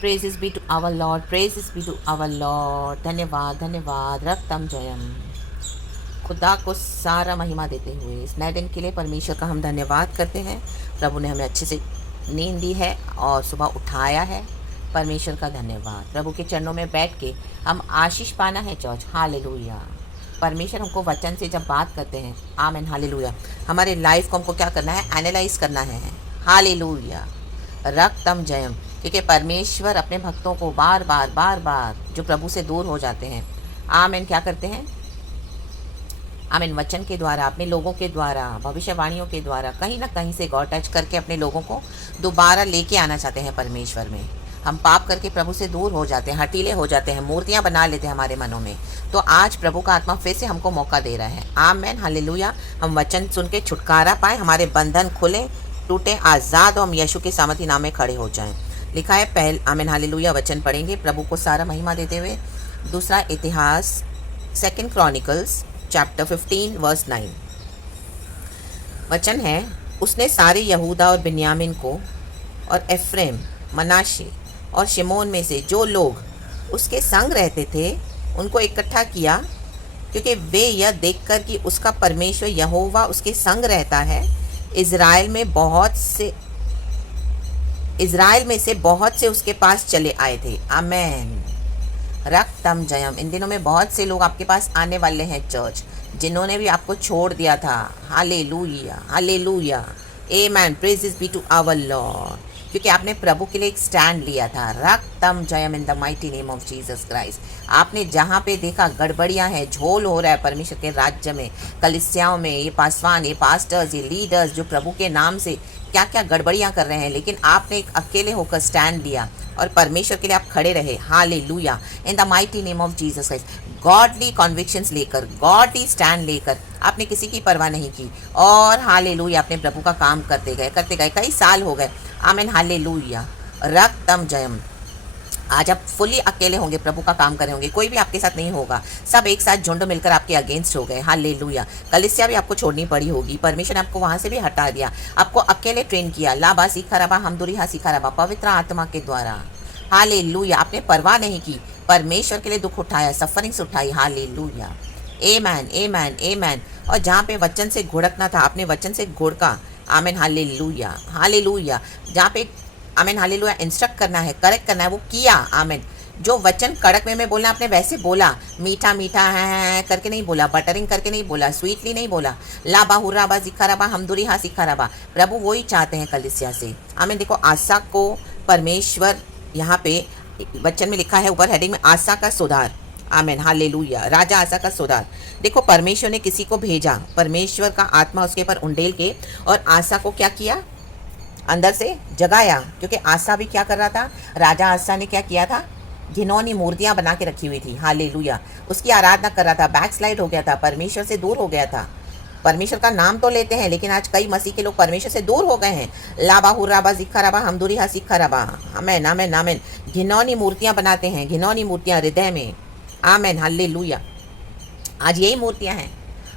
Praises be to our Lord, praises be to our Lord. धन्यवाद धन्यवाद, रक्तम जयम। खुदा को सारा महिमा देते हुए इस नए दिन के लिए परमेश्वर का हम धन्यवाद करते हैं। प्रभु ने हमें अच्छे से नींद दी है और सुबह उठाया है। परमेश्वर का धन्यवाद। प्रभु के चरणों में बैठ के हम आशीष पाना है चर्च। हालेलुया। परमेश्वर हमको वचन से जब बात करते हैं, आमीन, हालेलुया, हमारे लाइफ को हमको क्या करना है, एनालाइज करना है। हालेलुया, रक्तम जयम। क्योंकि परमेश्वर अपने भक्तों को बार बार जो प्रभु से दूर हो जाते हैं, आमीन, क्या करते हैं, आमीन, वचन के द्वारा, अपने लोगों के द्वारा, भविष्यवाणियों के द्वारा कहीं ना कहीं से गॉड टच करके अपने लोगों को दोबारा लेके आना चाहते हैं परमेश्वर में। हम पाप करके प्रभु से दूर हो जाते हैं, हटीले हो जाते हैं, मूर्तियां बना लेते हैं हमारे मनों में। तो आज प्रभु का आत्मा फिर से हमको मौका दे रहा है। आमीन, हालेलुया। हम वचन सुन के छुटकारा पाए, हमारे बंधन खुले, टूटे, आज़ाद, और हम यीशु के सामर्थी नाम में खड़े हो जाएं। लिखा है पहल, आमीन, हालेलुया। वचन पढ़ेंगे प्रभु को सारा महिमा देते हुए। दूसरा इतिहास, 2 क्रॉनिकल्स चैप्टर 15 वर्स 9। वचन है, उसने सारे यहूदा और बिन्यामीन को और एफ्रेम, मनाशे और शिमोन में से जो लोग उसके संग रहते थे उनको इकट्ठा किया, क्योंकि वे यह देखकर कि उसका परमेश्वर यहोवा उसके संग रहता है, इज़राइल में से बहुत से उसके पास चले आए थे। आमेन, रक्तम जयम। इन दिनों में बहुत से लोग आपके पास आने वाले हैं चर्च, जिन्होंने भी आपको छोड़ दिया था। Hallelujah, hallelujah, amen, praises be to our Lord. क्योंकि आपने प्रभु के लिए एक स्टैंड लिया था। रक्तम जयम in the mighty name of Jesus Christ. आपने जहाँ पे देखा गड़बड़ियाँ हैं, झोल हो रहा है परमेश्वर के राज्य में, कलीसियाओं में, ये पासवान, ये पास्टर्स, ये लीडर्स जो प्रभु के नाम से क्या क्या गड़बड़ियाँ कर रहे हैं, लेकिन आपने एक अकेले होकर स्टैंड लिया और परमेश्वर के लिए आप खड़े रहे। Hallelujah, in the mighty name of Jesus Christ. Godly convictions लेकर, गॉडली स्टैंड लेकर आपने किसी की परवाह नहीं की, और हालेलुया, अपने प्रभु का काम करते गए, कई साल हो गए। आमीन, हालेलुया, रक्तम जयम। आज आप फुली अकेले होंगे, प्रभु का काम करे होंगे, कोई भी आपके साथ नहीं होगा, सब एक साथ झुंड मिलकर आपके अगेंस्ट हो गए। हालेलुया, कलीसिया भी आपको छोड़नी पड़ी होगी, परमेश्वर ने आपको वहां से भी हटा दिया, आपको अकेले ट्रेन किया। लाबा सीखा रबा, हमदुरिहा सीखा रबा, पवित्र आत्मा के द्वारा। हालेलुया, आपने परवाह नहीं की, परमेश्वर के लिए दुख उठाया, सफरिंग्स उठाई। हालेलुया, आमेन, आमेन, आमेन। और जहाँ पे वचन से घुड़कना था, आपने वचन से घुड़का। आमीन, हालेलुया, हालेलुया। जहाँ पे, आमीन, हालेलुया, इंस्ट्रक्ट करना है, करेक्ट करना है, वो किया। आमीन। जो वचन कड़क वे में बोलना, आपने वैसे बोला, मीठा मीठा है करके नहीं बोला, बटरिंग करके नहीं बोला, स्वीटली नहीं बोला। लाबा हुर्राबा जिखाराबा हमदुरिहा सिखाराबा। प्रभु वही चाहते हैं कलीसिया से। आमीन। देखो, आशा को परमेश्वर, यहाँ पे वचन में लिखा है ऊपर हेडिंग में, आशा का सुधार। आमीन, हालेलुया, राजा आशा का सुधार। देखो, परमेश्वर ने किसी को भेजा, परमेश्वर का आत्मा उसके ऊपर उंडेल के, और आशा को क्या किया, अंदर से जगाया। क्योंकि आशा भी क्या कर रहा था, राजा आशा ने क्या किया था, घिनौनी मूर्तियां बना के रखी हुई थी। हालेलुया, उसकी आराधना कर रहा था, बैकस्लाइड हो गया था, परमेश्वर से दूर हो गया था। परमेश्वर का नाम तो लेते हैं, लेकिन आज कई मसीह के लोग परमेश्वर से दूर हो गए हैं। लाबा हुर्राबा जिखाराबा हमदुरिहा सिखाराबा। आमेन, आमेन, आमेन। घिनौनी मूर्तियां बनाते हैं, घिनौनी मूर्तियां हृदय में। आमेन, हालेलुया। आज यही मूर्तियां हैं,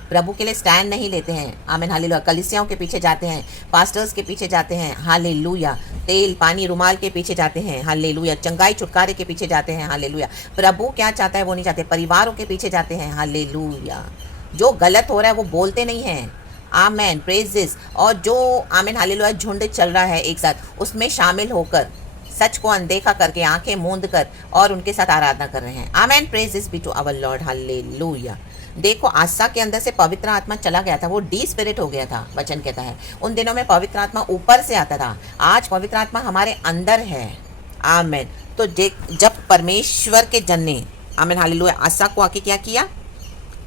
प्रभु के लिए स्टैंड नहीं लेते हैं। आमीन, हालेलुया। कलीसियाओं के पीछे जाते हैं, पास्टर्स के पीछे जाते हैं। हालेलुया, तेल पानी रुमाल के पीछे जाते हैं। हालेलुया, चंगाई छुटकारे के पीछे जाते हैं। हालेलुया। प्रभु क्या चाहता है वो नहीं चाहते, परिवारों के पीछे जाते हैं। हालेलुया। जो गलत हो रहा है वो बोलते नहीं हैं। Amen, praises. और जो, आमीन, हालेलुया, झुंड चल रहा है एक साथ, उसमें शामिल होकर, सच को अनदेखा करके, आंखें मूंद कर, और उनके साथ आराधना कर रहे हैं। Amen, praises be to our Lord. Hallelujah. देखो, आशा के अंदर से पवित्र आत्मा चला गया था, वो डी स्पिरिट हो गया था। वचन कहता है उन दिनों में पवित्र आत्मा ऊपर से आता था, आज पवित्र आत्मा हमारे अंदर है। आमीन। तो जब परमेश्वर के जन ने, आमीन, हालेलुया, आशा को आके क्या किया,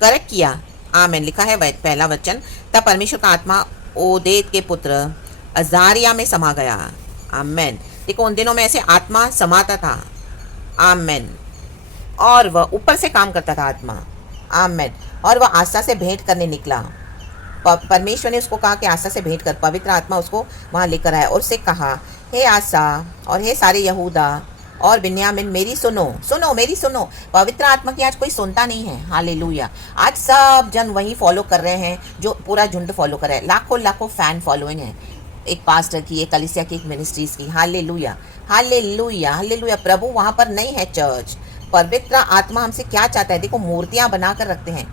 करेक्ट किया। आमीन। लिखा है पहला वचन, तब परमेश्वर का आत्मा ओदेद के पुत्र अजारिया में समा गया। आमीन। देखो, उन दिनों में ऐसे आत्मा समाता था। आमीन। और वह ऊपर से काम करता था आत्मा। आमीन। और वह आशा से भेंट करने निकला। परमेश्वर ने उसको कहा कि आशा से भेंट कर। पवित्र आत्मा उसको वहाँ लेकर आया और उससे कहा, हे आशा और हे सारे यहूदा और बिन्यामीन, मेरी सुनो, सुनो, मेरी सुनो। पवित्र आत्मा की आज कोई सुनता नहीं है। हालेलुया। आज सब जन वही फॉलो कर रहे हैं जो पूरा झुंड फॉलो कर रहे हैं, लाखों लाखों फैन फॉलोइंग है। एक पास्टर की, एक कलीसिया की, एक मिनिस्ट्रीज की। Hallelujah, hallelujah, hallelujah. प्रभु वहाँ पर नहीं है चर्च। पवित्र आत्मा हमसे क्या चाहता है? देखो, मूर्तियाँ बना कर रखते हैं,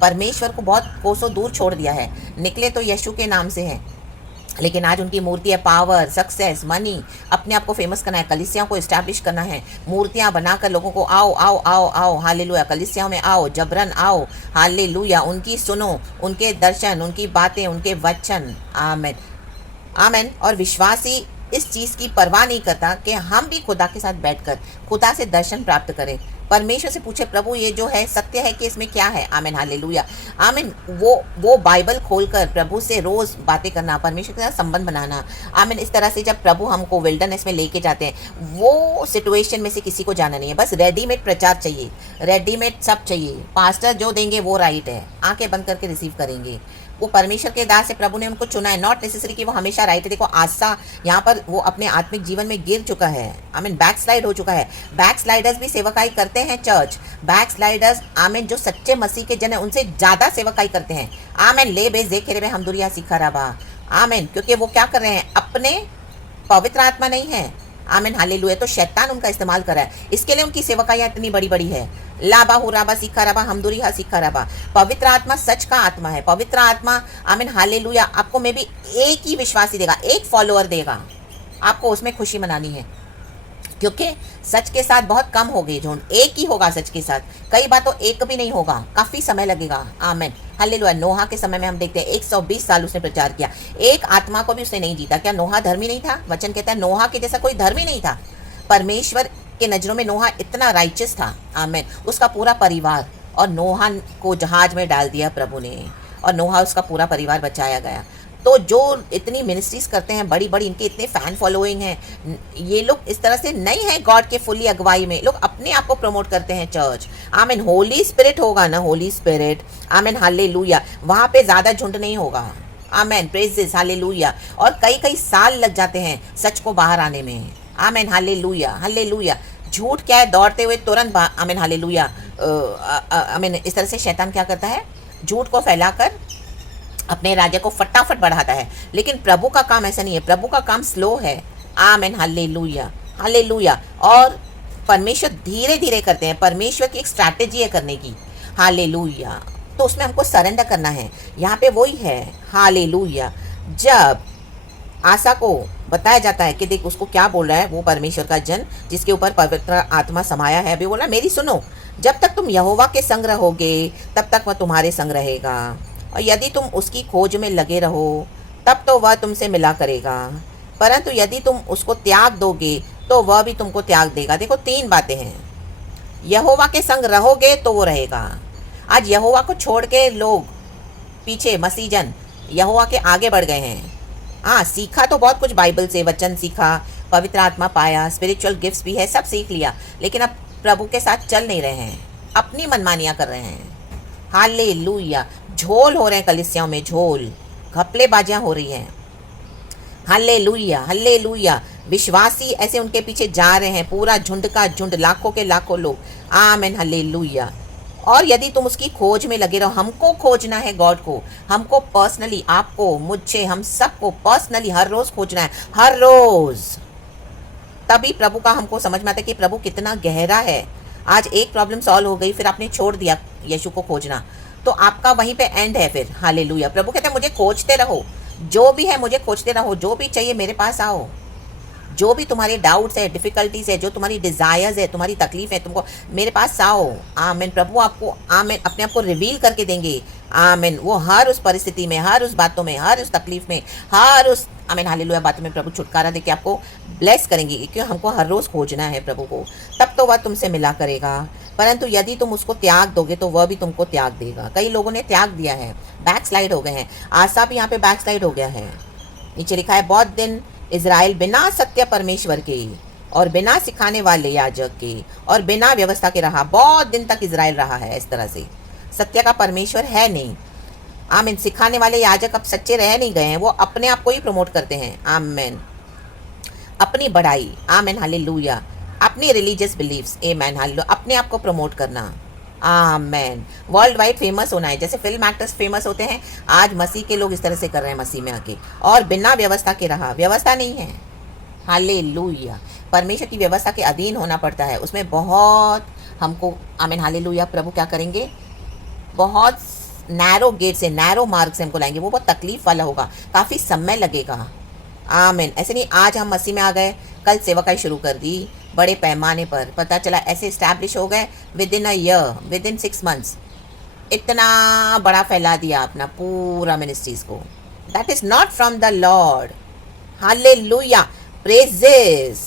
परमेश्वर को बहुत कोसों दूर छोड़ दिया है। निकले तो यीशु के नाम से हैं, लेकिन आज उनकी मूर्ति है पावर, सक्सेस, मनी, अपने आप को फेमस करना है, कलीसियाओं को इस्टेब्लिश करना है, मूर्तियां बनाकर लोगों को आओ आओ आओ आओ, हालेलुया, कलीसियाओं में आओ, जबरन आओ, हालेलुया, उनकी सुनो, उनके दर्शन, उनकी बातें, उनके वचन। आमेन, आमेन। और विश्वासी इस चीज़ की परवाह नहीं करता कि हम भी खुदा के साथ बैठकर खुदा से दर्शन प्राप्त करें। परमेश्वर से पूछे, प्रभु ये जो है सत्य है कि इसमें क्या है? आमीन, हालेलुया, आमीन। वो बाइबल खोलकर प्रभु से रोज़ बातें करना, परमेश्वर के साथ संबंध बनाना। आमीन। इस तरह से जब प्रभु हमको विल्डरनेस में लेके जाते हैं, वो सिचुएशन में से किसी को जाना नहीं है। बस रेडीमेड प्रचार चाहिए, रेडीमेड सब चाहिए। पास्टर जो देंगे वो राइट है, आंखें बंद करके रिसीव करेंगे। वो परमेश्वर के दास है, प्रभु ने उनको चुना है, नॉट नेसेसरी कि वो हमेशा राइट है। देखो, आशा यहाँ पर वो अपने आत्मिक जीवन में गिर चुका है, आमीन, बैक स्लाइड हो चुका है। बैक स्लाइडर्स भी सेवकाई करते हैं चर्च, बैक स्लाइडर्स, आमीन, जो सच्चे मसीह के जन है उनसे ज़्यादा सेवकाई करते हैं। आमीन, ले बे जे खेरे बे हम दुरिया सीखा रहा, आमीन, क्योंकि वो क्या कर रहे हैं? अपने पवित्र आत्मा नहीं है, आमीन, हालेलुया, तो शैतान उनका इस्तेमाल कर रहा है। इसके लिए उनकी सेवकाइयाँ इतनी बड़ी बड़ी है। लाबा हुराबा सीखा रबा हमदुरी हा सीखा रबा। पवित्र आत्मा सच का आत्मा है। पवित्र आत्मा, आमीन, हालेलुया, आपको में भी एक ही विश्वासी देगा, एक फॉलोअर देगा। आपको उसमें खुशी मनानी है, क्योंकि सच के साथ बहुत कम हो गई झुंड, एक ही होगा सच के साथ। कई बार तो एक भी नहीं होगा, काफ़ी समय लगेगा। आमीन, हालेलुया। नोहा के समय में हम देखते हैं 120 साल उसने प्रचार किया, एक आत्मा को भी उसने नहीं जीता। क्या नोहा धर्मी नहीं था? वचन कहता है नोहा के जैसा कोई धर्मी नहीं था। परमेश्वर के नज़रों में नोहा इतना राइचस था, आमीन, उसका पूरा परिवार। और नोहा को जहाज में डाल दिया प्रभु ने, और नोहा उसका पूरा परिवार बचाया गया। तो जो इतनी मिनिस्ट्रीज करते हैं बड़ी बड़ी, इनके इतने फैन फॉलोइंग हैं, ये लोग इस तरह से नहीं है गॉड के फुल्ली अगुवाई में। लोग अपने आप को प्रमोट करते हैं चर्च। आमीन, होली स्पिरिट होगा ना, होली स्पिरिट, आमीन, हालेलुया, वहाँ पे ज़्यादा झुंड नहीं होगा। आमीन, प्रेजेस, हालेलुया। और कई कई साल लग जाते हैं सच को बाहर आने में। आमीन, हालेलुया, हालेलुया। झूठ क्या है? दौड़ते हुए तुरंत, आमीन, हालेलुया, आमीन। इस तरह से शैतान क्या करता है? झूठ को फैलाकर अपने राज्य को फटाफट बढ़ाता है। लेकिन प्रभु का काम ऐसा नहीं है, प्रभु का काम स्लो है। आमीन, हालेलुया, हालेलुया। और परमेश्वर धीरे धीरे करते हैं, परमेश्वर की एक स्ट्रैटेजी है करने की। हालेलुया। तो उसमें हमको सरेंडर करना है। यहाँ पे वही है, हालेलुया। जब आशा को बताया जाता है कि देख उसको क्या बोल रहा है वो परमेश्वर का जन जिसके ऊपर पवित्र आत्मा समाया है, अभी बोला मेरी सुनो, जब तक तुम यहोवा के संग रहोगे तब तक वह तुम्हारे संग रहेगा, और यदि तुम उसकी खोज में लगे रहो तब तो वह तुमसे मिला करेगा, परंतु यदि तुम उसको त्याग दोगे तो वह भी तुमको त्याग देगा। देखो 3 बातें हैं। यहोवा के संग रहोगे तो वो रहेगा। आज यहोवा को छोड़ के लोग पीछे, मसीजन यहोवा के आगे बढ़ गए हैं। हाँ, सीखा तो बहुत कुछ बाइबल से, वचन सीखा, पवित्र आत्मा पाया, स्पिरिचुअल गिफ्ट्स भी है, सब सीख लिया, लेकिन अब प्रभु के साथ चल नहीं रहे हैं, अपनी मनमानियाँ कर रहे हैं। हालेलुया। झोल हो रहे हैं कलीसियाओं में, झोल, घपलेबाजियाँ हो रही हैं। Hallelujah, hallelujah. विश्वासी ऐसे उनके पीछे जा रहे हैं, पूरा झुंड का झुंड, लाखों के लाखों लोग। आमीन, हालेलुया। और यदि तुम उसकी खोज में लगे रहो, हमको खोजना है गॉड को, हमको पर्सनली, आपको, मुझे, हम सबको पर्सनली हर रोज़ खोजना है, हर रोज़। तभी प्रभु का हमको समझ में आता है कि प्रभु कितना गहरा है। आज एक प्रॉब्लम सॉल्व हो गई, फिर आपने छोड़ दिया यीशु को खोजना, तो आपका वहीं पे एंड है फिर। हालेलुया। प्रभु कहते हैं मुझे खोजते रहो, जो भी है मुझे खोजते रहो, जो भी चाहिए मेरे पास आओ, जो भी तुम्हारे डाउट्स है, डिफ़िकल्टीज़ है, जो तुम्हारी डिज़ायर्स है, तुम्हारी तकलीफ है, तुमको मेरे पास आओ। आमीन। प्रभु आपको, आमीन, अपने आप को रिवील करके देंगे। आमीन। वो हर उस परिस्थिति में, हर उस बातों में, हर उस तकलीफ में, हर उस, आमीन, हालेलुया, बातों में प्रभु छुटकारा देके आपको ब्लेस करेंगे, क्योंकि हमको हर रोज़ खोजना है प्रभु को, तब तो वह तुमसे मिला करेगा। परंतु यदि तुम उसको त्याग दोगे तो वह भी तुमको त्याग देगा। कई लोगों ने त्याग दिया है, बैक स्लाइड हो गए हैं। आशा भी यहाँ पे बैक स्लाइड हो गया है। नीचे लिखा है, बहुत दिन इज़राइल बिना सत्य परमेश्वर के और बिना सिखाने वाले याजक के और बिना व्यवस्था के रहा। बहुत दिन तक इज़राइल रहा है इस तरह से, सत्य का परमेश्वर है नहीं। आमीन। सिखाने वाले याजक अब सच्चे रह नहीं गए हैं, वो अपने आप को ही प्रमोट करते हैं। आमीन। अपनी बढ़ाई, आमीन, हालेलुया, अपनी रिलीजियस बिलीव्स, आमीन, हालेलुया, अपने आप को प्रमोट करना। आमेन। वर्ल्ड वाइड फेमस होना है, जैसे फिल्म एक्टर्स फेमस होते हैं, आज मसीह के लोग इस तरह से कर रहे हैं मसीह में आके, और बिना व्यवस्था के रहा, व्यवस्था नहीं है। हालेलुया। परमेश्वर की व्यवस्था के अधीन होना पड़ता है, उसमें बहुत हमको, आमीन हालेलुया, प्रभु क्या करेंगे, बहुत नैरो गेट से, नैरो मार्ग से हमको लाएंगे, वो बहुत तकलीफ वाला होगा, काफ़ी समय लगेगा। आमीन। ऐसे नहीं आज हम मसीह में आ गए, कल सेवकाई शुरू कर दी बड़े पैमाने पर, पता चला ऐसे इस्टेब्लिश हो गए, within a year, within 6 months इतना बड़ा फैला दिया अपना पूरा मिनिस्ट्रीज को। That is not from the Lord. Hallelujah, praises.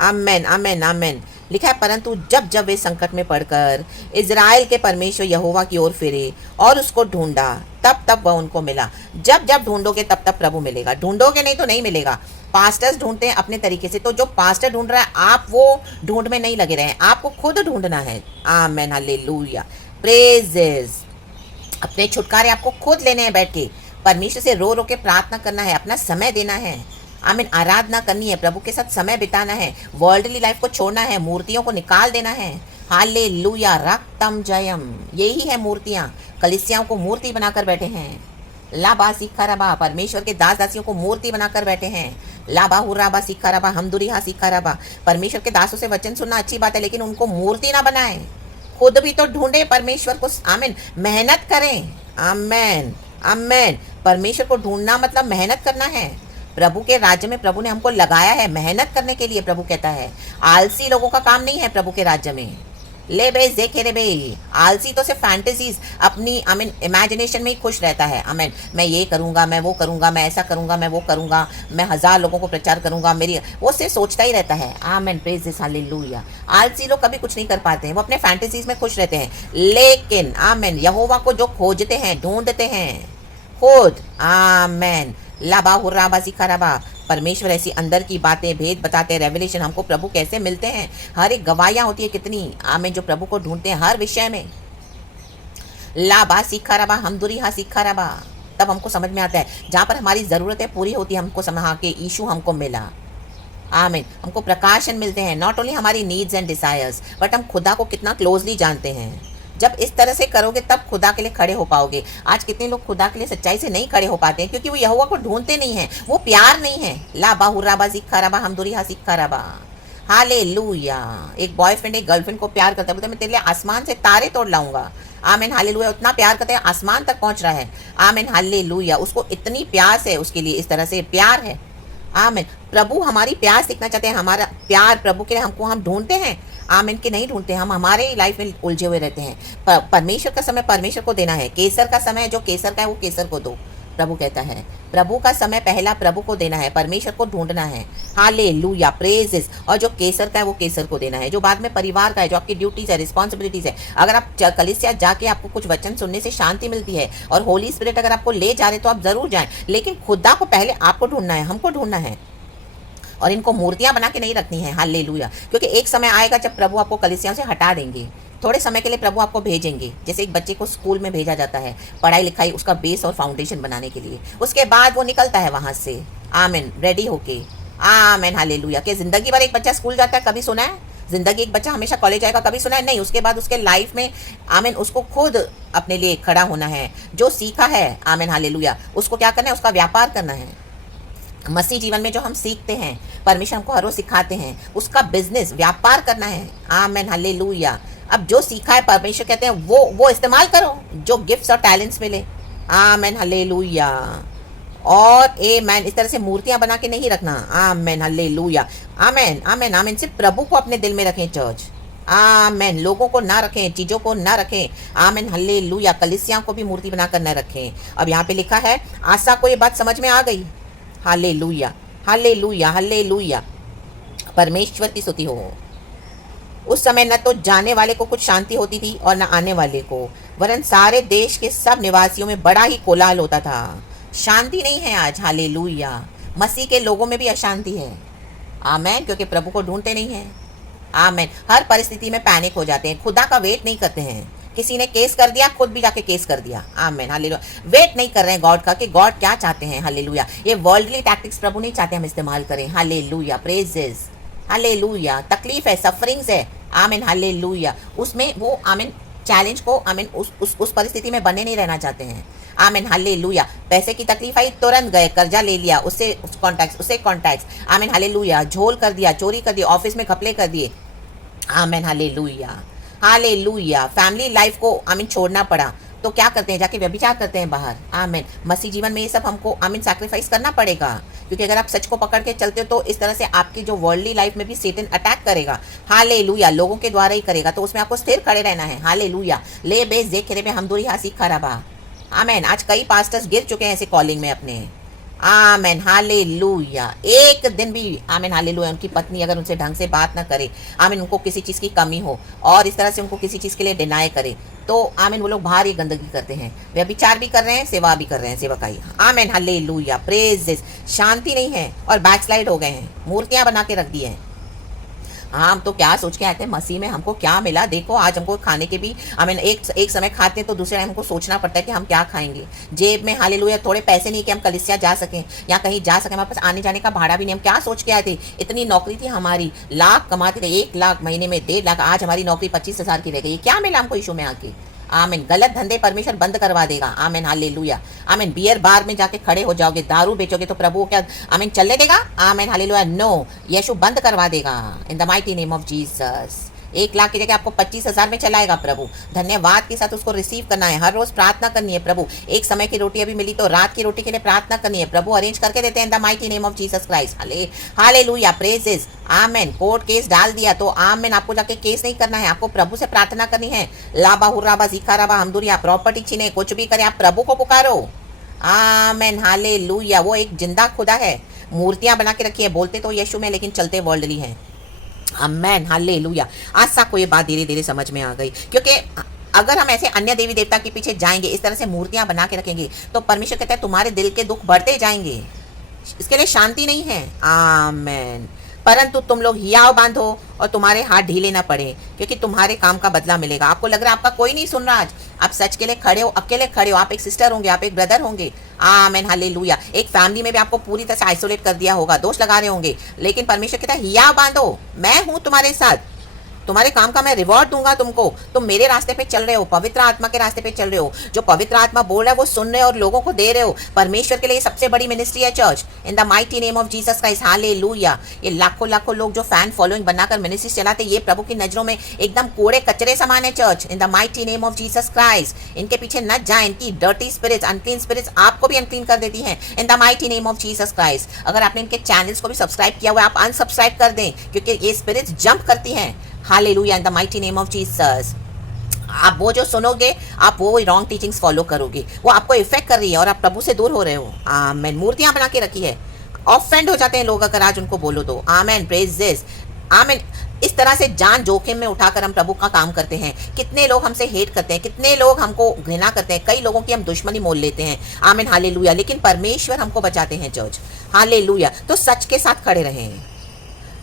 Amen amen amen. लिखा है, परंतु जब जब वे संकट में पड़कर इज़राइल के परमेश्वर यहोवा की ओर फिरे और उसको ढूंढा, तब तब वह उनको मिला। जब जब ढूंढोगे तब तब प्रभु मिलेगा, ढूंढोगे नहीं तो नहीं मिलेगा। पास्टर्स ढूंढते हैं अपने तरीके से, तो जो पास्टर ढूंढ रहा है, आप वो ढूंढ में नहीं लगे रहे, आपको खुद ढूंढना है। Amen hallelujah, praises. अपने छुटकारे आपको खुद लेने हैं, बैठ के परमेश्वर से रो रो के प्रार्थना करना है, अपना समय देना है। आमीन, आराधना करनी है, प्रभु के साथ समय बिताना है, वर्ल्डली लाइफ को छोड़ना है, मूर्तियों को निकाल देना है। हालेलुया, रक्तम जयम, यही है मूर्तियाँ। कलीसियाओं को मूर्ति बनाकर बैठे हैं। लाबा सीखा रबा, परमेश्वर के दास दासियों को मूर्ति बनाकर बैठे हैं। लाबा हुर्राबा सीखा रबा, हमदुरिहा सीखा रबा। परमेश्वर के दासों से वचन सुनना अच्छी बात है, लेकिन उनको मूर्ति ना बनाए, खुद भी तो ढूंढे परमेश्वर को। आमीन, मेहनत करें। आमेन आमेन। परमेश्वर को ढूंढना मतलब मेहनत करना है। प्रभु के राज्य में प्रभु ने हमको लगाया है मेहनत करने के लिए। प्रभु कहता है आलसी लोगों का काम नहीं है प्रभु के राज्य में। ले बे देखे रे बे, आलसी तो सिर्फ फैंटेसीज, अपनी आमीन इमेजिनेशन में ही खुश रहता है। आमीन, मैं ये करूंगा, मैं वो करूंगा, मैं ऐसा करूंगा, मैं वो करूंगा, मैं 1000 लोगों को प्रचार करूंगा, मेरी, वो सिर्फ सोचता ही रहता है। आमीन, प्रेज दिस, हालेलुया। आलसी लोग कभी कुछ नहीं कर पाते हैं, वो अपने फैंटेसीज में खुश रहते हैं। लेकिन आमीन, यहोवा को जो खोजते हैं, ढूंढते हैं खुद, आमीन, लाबा हुर्राबा सिखाराबा, परमेश्वर ऐसी अंदर की बातें भेद बताते हैं। रेवलेशन हमको प्रभु कैसे मिलते हैं, हर एक गवाहियाँ होती है कितनी, आमीन, जो प्रभु को ढूंढते हैं हर विषय में। लाबा सिखाराबा, हमदुरिहा सिखाराबा, तब हमको समझ में आता है, जहाँ पर हमारी ज़रूरतें पूरी होती है, हमको समझा के यीशु हमको मिला। आमीन, हमको प्रकाशन मिलते हैं, नॉट ओनली हमारी नीड्स एंड डिज़ायर्स, बट हम खुदा को कितना क्लोजली जानते हैं। जब इस तरह से करोगे तब खुदा के लिए खड़े हो पाओगे। आज कितने लोग खुदा के लिए सच्चाई से नहीं खड़े हो पाते हैं, क्योंकि वो यहोवा को ढूंढते नहीं हैं, वो प्यार नहीं है। लाबा हुर्राबा सिखाराबा, हमदुरिहा सिखाराबा। हालेलुया। एक बॉयफ्रेंड एक गर्लफ्रेंड को प्यार करता है, बोलता है मैं तेरे लिए आसमान से तारे तोड़ लाऊंगा। आमीन हालेलुया, उतना प्यार करते हैं, आसमान तक पहुंच रहा है। आमीन हालेलुया, उसको इतनी प्यास है उसके लिए, इस तरह से प्यार है। आमीन, प्रभु हमारी प्यार सीखना चाहते हैं, हमारा प्यार प्रभु के लिए हमको, हम ढूंढते हैं। आमीन, के नहीं ढूंढते, हम हमारे लाइफ में उलझे हुए रहते हैं। परमेश्वर का समय परमेश्वर को देना है, केसर का समय जो केसर का है वो केसर को दो, प्रभु कहता है। प्रभु का समय पहला प्रभु को देना है, परमेश्वर को ढूंढना है। Hallelujah, praises. और जो केसर का है वो केसर को देना है, जो बाद में परिवार का है, जो आपकी ड्यूटीज है, रिस्पॉन्सिबिलिटीज है। अगर आप कलीसिया जाके आपको कुछ वचन सुनने से शांति मिलती है और होली स्पिरिट अगर आपको ले जा रहे तो आप जरूर जाएं, लेकिन खुदा को पहले आपको ढूंढना है, हमको ढूंढना है। और इनको मूर्तियां बना के नहीं रखनी है। हालेलुया, क्योंकि एक समय आएगा जब प्रभु आपको कलीसियाओं से हटा देंगे, थोड़े समय के लिए प्रभु आपको भेजेंगे। जैसे एक बच्चे को स्कूल में भेजा जाता है, पढ़ाई लिखाई उसका बेस और फाउंडेशन बनाने के लिए, उसके बाद वो निकलता है वहाँ से, आमीन, रेडी होके। आमीन हालेलुया। कि जिंदगी भर एक बच्चा स्कूल जाता है, कभी सुना है? जिंदगी एक बच्चा हमेशा कॉलेज जाएगा, कभी सुना है? नहीं। उसके बाद उसके लाइफ में, आमीन, उसको खुद अपने लिए खड़ा होना है। जो सीखा है, आमीन हालेलुया, उसको क्या करना है? उसका व्यापार करना है। मसीह जीवन में जो हम सीखते हैं, परमेश्वर हमको हर रोज सिखाते हैं, उसका बिजनेस, व्यापार करना है। आमीन हालेलुया। अब जो सीखा है परमेश्वर कहते हैं वो इस्तेमाल करो, जो गिफ्ट्स और टैलेंट्स मिले। आमीन हालेलुया। और मैन, इस तरह से मूर्तियां बना के नहीं रखना। आमीन हालेलुया। आमीन आमीन आमीन। सिर्फ प्रभु को अपने दिल में रखें चर्च। आमीन, लोगों को ना रखें, चीज़ों को ना रखें। आमीन हालेलुया। कलीसियाओं को भी मूर्ति बनाकर न रखें। अब यहाँ पे लिखा है, आशा को ये बात समझ में आ गई। Hallelujah hallelujah hallelujah. परमेश्वर की स्तुति हो। उस समय न तो जाने वाले को कुछ शांति होती थी और न आने वाले को, वरन सारे देश के सब निवासियों में बड़ा ही कोलाहल होता था। शांति नहीं है आज। हालेलुया। मसीह के लोगों में भी अशांति है। आमीन, क्योंकि प्रभु को ढूंढते नहीं हैं। आमीन, हर परिस्थिति में पैनिक हो जाते हैं, खुदा का वेट नहीं करते हैं। किसी ने केस कर दिया, खुद भी जाके केस कर दिया। आमीन हालेलुया। वेट नहीं कर रहे हैं गॉड का कि गॉड क्या चाहते हैं। हालेलुया। ये वर्ल्डली टैक्टिक्स प्रभु नहीं चाहते हम इस्तेमाल करें। Hallelujah, praises. हालेलुया। तकलीफ है, सफरिंग्स है। आमीन हालेलुया। उसमें वो आमीन चैलेंज को आमीन उस परिस्थिति में बने नहीं रहना चाहते हैं। आमीन हालेलुया। पैसे की तकलीफ आई, तुरंत गए, कर्जा ले लिया, उससे कॉन्टैक्ट्स, आमीन हालेलुया। झोल कर दिया, चोरी कर दिया, ऑफिस में घपले कर दिए, आमीन हालेलुया। हालेलुया। फैमिली लाइफ को आमीन छोड़ना पड़ा, तो क्या करते हैं, जाके व्यभिचार करते हैं बाहर। आमीन। मसीह जीवन में ये सब हमको आमीन सैक्रिफाइस करना पड़ेगा, क्योंकि अगर आप सच को पकड़ के चलते हो तो इस तरह से आपकी जो वर्ल्डली लाइफ में भी सेटन अटैक करेगा। हालेलुया। लोगों के द्वारा ही करेगा, तो उसमें आपको स्थिर खड़े रहना है। हालेलुया। ले बेस देख खेरे में हम दूरी हासी खराबा। आमीन। आज कई पास्टर्स गिर चुके हैं ऐसे कॉलिंग में अपने। आमीन हालेलुया। एक दिन भी आमीन हालेलुया उनकी पत्नी अगर उनसे ढंग से बात ना करे, आमीन उनको किसी चीज़ की कमी हो और इस तरह से उनको किसी चीज़ के लिए डिनाई करे, तो आमीन वो लोग बाहर ही गंदगी करते हैं, व्यभिचार भी कर रहे हैं, सेवा भी कर रहे हैं, सेवकाई। आमीन हालेलुया। Praise this. शांति नहीं है और बैकस्लाइड हो गए हैं, मूर्तियां बना के रख दी हैं। हम तो क्या सोच के आए थे, मसीह में हमको क्या मिला। देखो आज हमको खाने के भी आमीन एक समय खाते हैं तो दूसरे टाइम हमको सोचना पड़ता है कि हम क्या खाएंगे। जेब में हालेलुया थोड़े पैसे नहीं कि हम कलीसिया जा सकें या कहीं जा सकें, हमारे पास आने जाने का भाड़ा भी नहीं। हम क्या सोच के आए थे, इतनी नौकरी थी हमारी, लाख कमाते थे, 1 लाख महीने में, 1.5 लाख, आज हमारी नौकरी 25,000 की रह गई। क्या मिला हमको यीशु में आके। आमीन। गलत धंधे परमेश्वर बंद करवा देगा। आमीन हालेलुया। आमीन। बियर बार में जाके खड़े हो जाओगे, दारू बेचोगे तो प्रभु क्या आमीन चलने देगा। आमीन हालेलुया। नो, यीशु बंद करवा देगा इन the mighty name of Jesus. 1 lakh की जगह आपको 25,000 में चलाएगा प्रभु। धन्यवाद के साथ उसको रिसीव करना है, हर रोज प्रार्थना करनी है। प्रभु एक समय की रोटी अभी मिली तो रात की रोटी के लिए प्रार्थना करनी है, प्रभु अरेंज करके देते हैं इन the mighty name of Jesus Christ. Hallelujah. Praises. Amen. Court case डाल दिया तो आमेन, आपको जाके केस नहीं करना है, आपको प्रभु से प्रार्थना करनी है। लाबा हुर्राबा जीखा राबा हमदुरिया, प्रॉपर्टी छीने, कुछ भी करे, आप प्रभु को पुकारो। Amen hallelujah. वो एक जिंदा खुदा है, मूर्तियां बना के रखी है, बोलते तो यीशु में लेकिन चलते वर्ल्डली हैं। Amen hallelujah. आज सा को ये बात धीरे धीरे समझ में आ गई, क्योंकि अगर हम ऐसे अन्य देवी देवता के पीछे जाएंगे, इस तरह से मूर्तियां बना के रखेंगे, तो परमेश्वर कहता है तुम्हारे दिल के दुख बढ़ते जाएंगे, इसके लिए शांति नहीं है। आमेन। परंतु तुम लोग हियाव बांधो और तुम्हारे हाथ ढीले ना पड़े, क्योंकि तुम्हारे काम का बदला मिलेगा। आपको लग रहा है आपका कोई नहीं सुन रहा, आज आप सच के लिए खड़े हो, अकेले खड़े हो, आप एक सिस्टर होंगे, आप एक ब्रदर होंगे। Amen hallelujah. एक फैमिली में भी आपको पूरी तरह से आइसोलेट कर दिया होगा, दोष लगा रहे होंगे, लेकिन परमेश्वर कहता है हियाव बांधो, मैं हूं तुम्हारे साथ, तुम्हारे काम का मैं रिवॉर्ड दूंगा तुमको। तुम मेरे रास्ते पे चल रहे हो, पवित्र आत्मा के रास्ते पे चल रहे हो, जो पवित्र आत्मा बोल रहा है वो सुन रहे हो और लोगों को दे रहे हो। परमेश्वर के लिए सबसे बड़ी मिनिस्ट्री है church, in the mighty name of Jesus Christ. Hallelujah. ये लाखों लाखों लोग जो फैन फॉलोइंग बनाकर मिनिस्ट्री चलाते, ये प्रभु की नजरों में एकदम कूड़े कचरे समान है church, in the mighty name of Jesus Christ. इनके पीछे न जाए, इनकी डर्टी स्पिरिट्स, अनक्लीन स्पिरिट्स आपको भी अनक्लीन कर देती हैं, इन the mighty name of Jesus Christ. अगर आपने इनके चैनल्स को भी सब्सक्राइब किया हुआ है, आप अनसब्सक्राइब कर दें, क्योंकि ये स्पिरिट्स जंप करती हैं। Hallelujah. In the mighty name of Jesus. आप वो जो सुनोगे, आप वो रॉन्ग टीचिंग्स फॉलो करोगे, वो आपको इफेक्ट कर रही है और आप प्रभु से दूर हो रहे हो। आमेन। मूर्तियां बना के रखी है, ऑफेंड हो जाते हैं लोग अगर आज उनको बोलो तो। आमेन। Praise this. आमेन। इस तरह से जान जोखिम में उठाकर हम प्रभु का काम करते हैं। कितने लोग हमसे हेट करते हैं, कितने लोग हमको घृणा करते हैं, कई लोगों की हम दुश्मनी मोल लेते हैं। Amen hallelujah. लेकिन परमेश्वर हमको बचाते हैं चर्च। हालेलुया। तो सच के साथ खड़े रहें।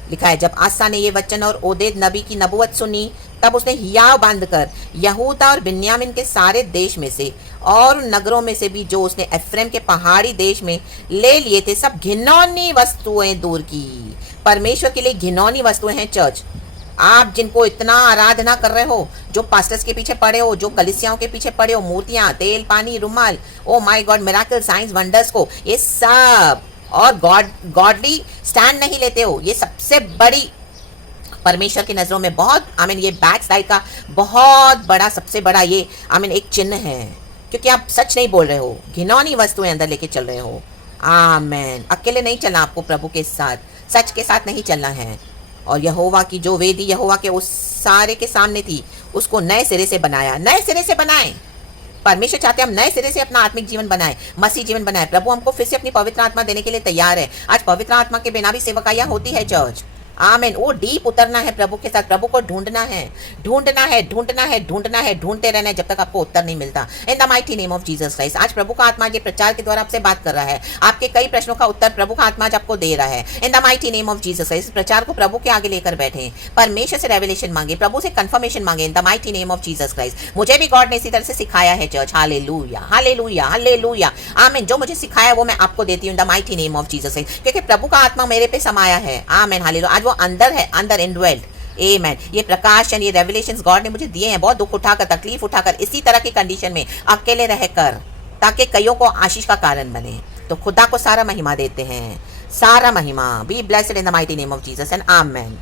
लिखा है जब आसा ने ये वचन और ओदेद नबी की नबूवत सुनी, तब उसने हियाव बांधकर यहूदा और बिन्यामिन के सारे देश में से और नगरों में से भी जो उसने एफ्रेम के पहाड़ी देश में ले लिए थे, सब घिनौनी वस्तुएं दूर की। परमेश्वर के लिए घिनौनी वस्तुएं हैं चर्च। आप जिनको इतना आराधना कर रहे हो, जो पास्टर्स के पीछे पड़े हो, जो कलिसियाओं के पीछे पड़े हो, मूर्तियां, तेल, पानी, रुमाल, oh my God, miracle, science, wonders को, ये सब, और गॉडली स्टैंड नहीं लेते हो, ये सबसे बड़ी परमेश्वर की नजरों में बहुत आमीन, ये बैक साइड का बहुत बड़ा, सबसे बड़ा ये आमीन एक चिन्ह है, क्योंकि आप सच नहीं बोल रहे हो, घिनौनी वस्तुएं अंदर लेके चल रहे हो। आमीन। अकेले नहीं चलना आपको, प्रभु के साथ, सच के साथ नहीं चलना है। और यहोवा की जो वेदी यहोवा के उस सारे के सामने थी, उसको नए सिरे से बनाया। नए सिरे से बनाए। परमेश्वर चाहते हैं हम नए सिरे से अपना आत्मिक जीवन बनाएं, मसीह जीवन बनाएं। प्रभु हमको फिर से अपनी पवित्र आत्मा देने के लिए तैयार है। आज पवित्र आत्मा के बिना भी सेवकाइयां होती है चर्च। आमीन। वो डीप उतरना है प्रभु के साथ, प्रभु को ढूंढना है, ढूंढना है, ढूंढना है, ढूंढना है, ढूंढते रहना है जब तक आपको उत्तर नहीं मिलता। इन the mighty name of Jesus Christ. आज प्रभु का आत्मा ये प्रचार के द्वारा आपसे बात कर रहा है। आपके कई प्रश्नों का उत्तर प्रभु का आत्मा आज आपको दे रहा है। इन the mighty name of Jesus Christ. प्रचार को प्रभु के आगे लेकर बैठे, परमेश्वर से रेवलेशन मांगे, प्रभु से कंफर्मेशन मांगे। इन the mighty name of Jesus Christ. मुझे भी गॉड ने इसी तरह से सिखाया है चर्च। Hallelujah, hallelujah, hallelujah. आमीन। जो मुझे सिखाया वो मैं आपको देती हूँ इन the mighty name of Jesus Christ, क्योंकि प्रभु का आत्मा मेरे पे समाया है। आमीन हालेलुया। आज वो अंदर है, अंदर इनड्वेल्ट, आमेन। ये प्रकाशन, ये रेवलेशंस गॉड ने मुझे दिए हैं, बहुत दुख उठाकर, तकलीफ उठाकर, इसी तरह की कंडीशन में अकेले रहकर, ताकि कईयों को आशीष का कारण बने। तो खुदा को सारा महिमा देते हैं, सारा महिमा। Be blessed in the mighty name of Jesus and amen.